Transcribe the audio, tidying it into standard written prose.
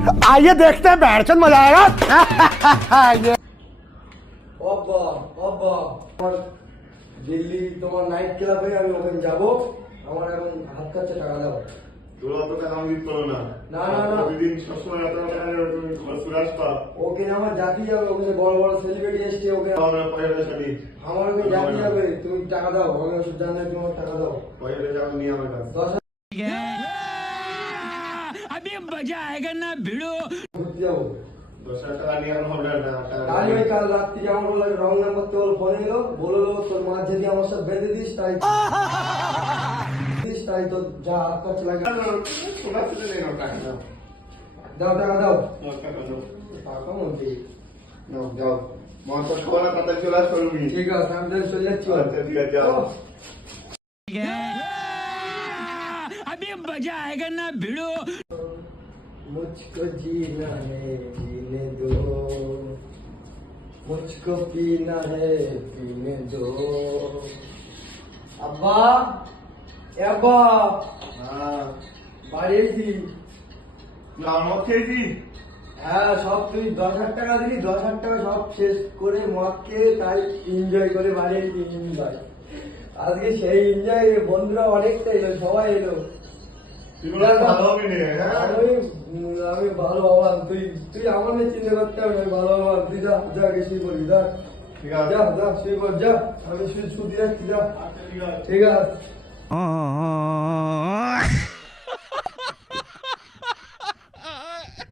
आइए देखते हैं बैठचंद मजा आएगा। दिल्ली তোমার নাইট ক্লাবে আমি ওখানে যাব। আমার এখন হাত কাছে টাকা দাও। তোরা তো টাকা আমি দিতে পারো না। না না না প্রতিদিন সবসময় এত টাকা তুমি খরচ করে আসবা। ওকে আমার জাতি যাবে, ওখানে বড় বড় সেলিব্রিটি আসছে, ওকে আমার পয়সা ছাড়ি। আমার ওকে জাতি যাবে, তুমি টাকা দাও, আমি ওষুধ জানলে তোমার টাকা দাও। পয়সা টাকা নিয়ে আমার কাছে। 10,000 अभी मजा आएगा ना भिड़ो। ঘুরতে যাবো। 10,000 টাকা নিয়ে এখন হবে না। কাল ওই কাল রাত্রি আমার বললো রং নাম্বার তো ফোন এলো, বললো তোর মা যদি আমার সাথে বেঁধে দিস তাই তো যা হাত কাছে লাগে। সোনা ছেলে নেই না টাকা দাও। দাও টাকা দাও। টাকা দাও। টাকা মন্ত্রী নাও যাও। মা তো সবার কথা চলে আসবে তুমি। ঠিক আছে আমি তাহলে চলে যাচ্ছি। আচ্ছা ঠিক আছে যাও। अभी मजा आएगा ना भिड़ो। मुझको जीना है जीने दो, मुझको पीना है पीने दो। अब्बा ए अब्बा হ্যাঁ বাড়ি এসি। না মত খেয়েছি। হ্যাঁ সব তুই 10,000 টাকা দিলি, 10,000 টাকা সব শেষ করে মদ খেয়ে তাই এনজয় করে বাড়ি এসি। এনজয় আজকে সেই এনজয়, বন্ধুরা অনেকটা এলো, সবাই এলো। ভালো হবে না হ্যাঁ। আমি ভালো হবান, তুই তুই আমার নিয়ে চিন্তা করতে হবে না, আমি ভালো হবান। তুই যা যা আগে শুয়ে পড়ি, যা ঠিক আছে। যা যা শুয়ে পড়, যা আমি শুয়ে ছুটি যাচ্ছি, যা আচ্ছা ঠিক আছে। ঠিক আছে।